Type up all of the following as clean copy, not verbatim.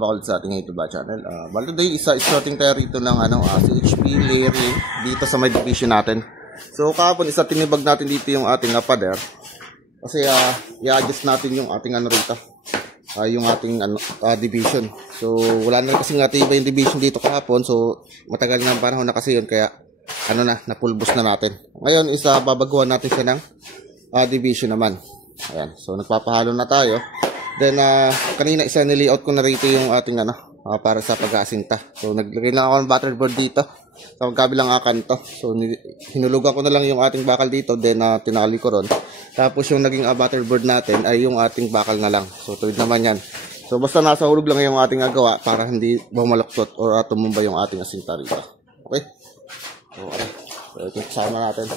Bakulit sa ating YouTube channel. Bali today, isa-starting tayo rito ng CHP layering dito sa may division natin. So kahapon, tinibag natin dito yung ating pader. Kasi i-adjust natin yung ating rito. Yung ating division. So wala na kasi iba yung division dito kahapon. So matagal na panahon na kasi yun. Kaya napulbos na natin. Ngayon, babaguhan natin siya ng division naman. Ayan. So nagpapahalo na tayo. Then kanina nilayout ko na rito yung ating para sa pag-aasinta. So naglagay lang ako ng battery board dito sa magkabilang kanto. So hinulugan ko na lang yung ating bakal dito, then tinali ko ron. Tapos yung naging battery board natin ay yung ating bakal na lang. So tuwid naman yan. So basta nasa hulog lang yung ating gawa para hindi bumaluktot or tumumba yung ating asinta rito. Okay? So ito kasama natin.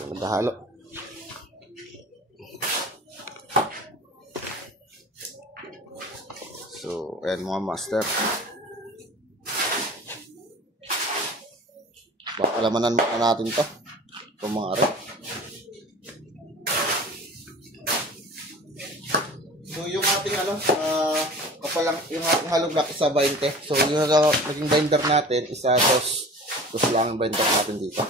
So naghahalo. So, ayan mga master. Alamanan muna natin to. Itong mga rin. So, yung ating kapalang, yung ating hollow block isa 20. So, yung naging binder natin, isa dos lang ang binder natin dito.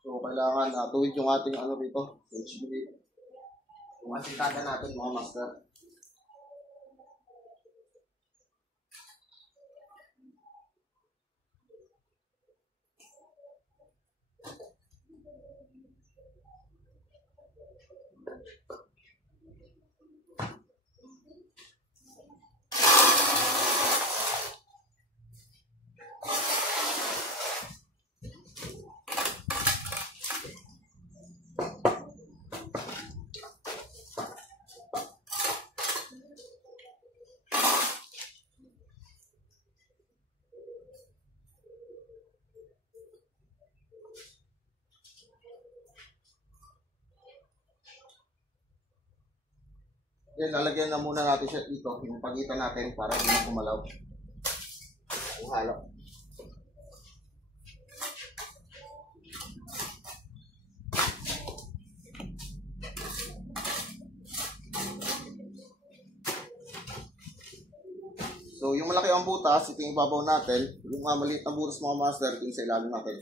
So, kailangan tuwid yung ating rito, HB. Yung asintada natin mga master. Then, lalagyan na muna natin siya dito, yung pagitan natin para hindi na kumalaw. Halo. So, yung malaki ang butas, ito yung ibabaw natin. Yung maliit na butas mga master, ito yung sa ilalim natin.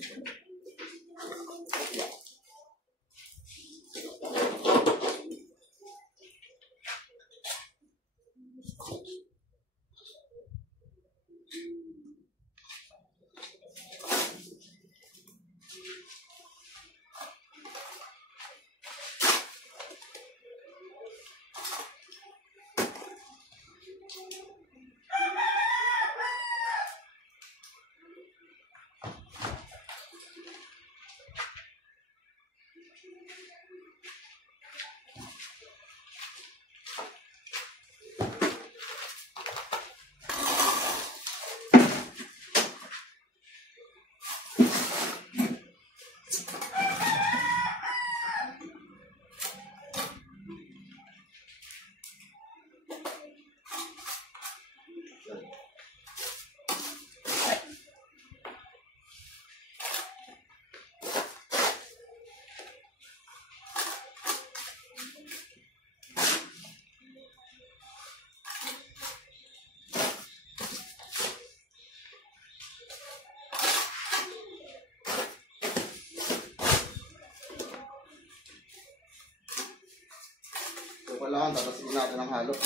kailangan tatasin natin ang halo.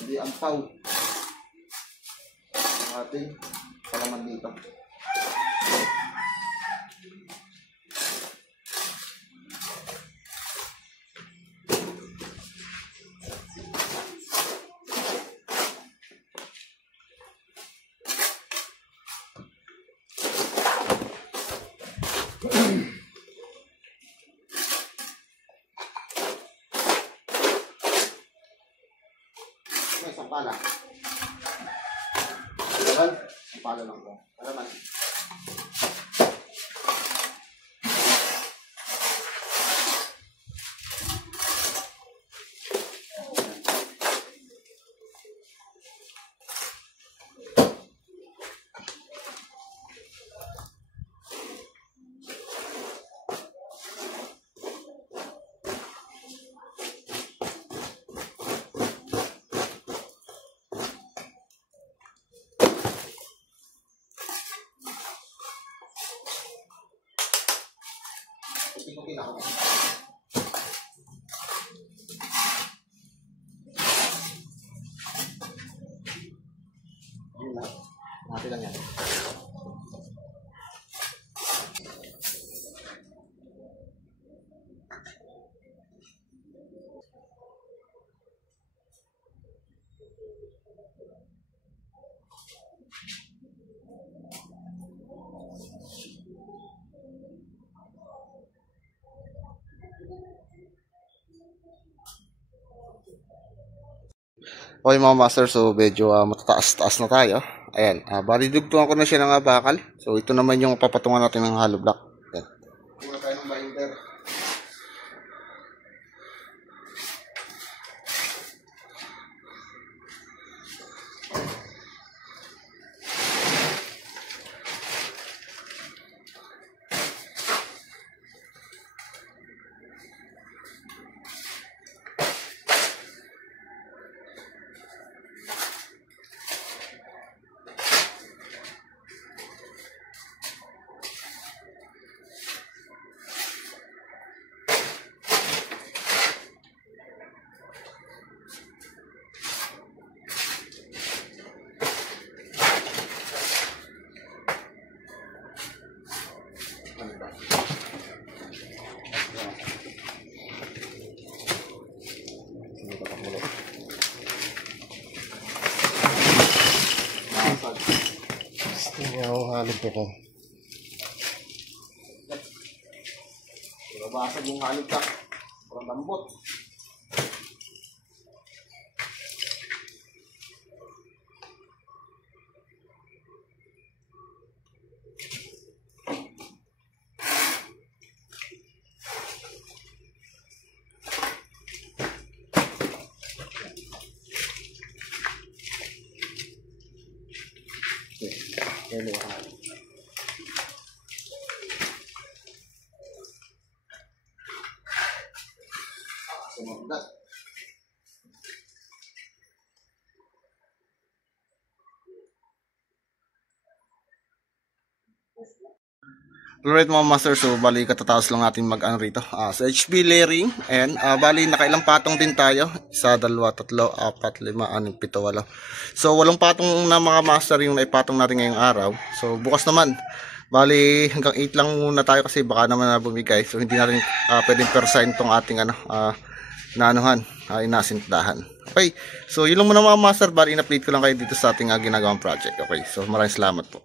Hindi ampaw ang ating palaman dito. May isang pala. Isang pala lang ko. Alaman. Ikutin ako. Yun lang. Natin lang yan. Okay mga master, so medyo matataas-taas na tayo. Ayan, bali dugtungan ko na siya ng bakal. So ito naman yung papatungan natin ng hollow block. Ayan. Tingnan tayo ng binder. Halog ko. Basag yung halog ka. Parang lambot. Alright mga master, so bali katatapos lang natin mag-ano rito sa HB layering. And bali nakailang patong din tayo. 1, 2, 3, 4, 5, 6, 7, 8. So 8 patong na mga master yung naipatong natin ngayong araw. So bukas naman bali hanggang 8 lang muna tayo kasi baka naman na bumigay. So hindi na rin pwedeng percent tong ating naanuhan, inasintahan. Okay, so yun lang muna mga master, bali in-update ko lang kayo dito sa ating ginagawang project. Okay, so maraming salamat po.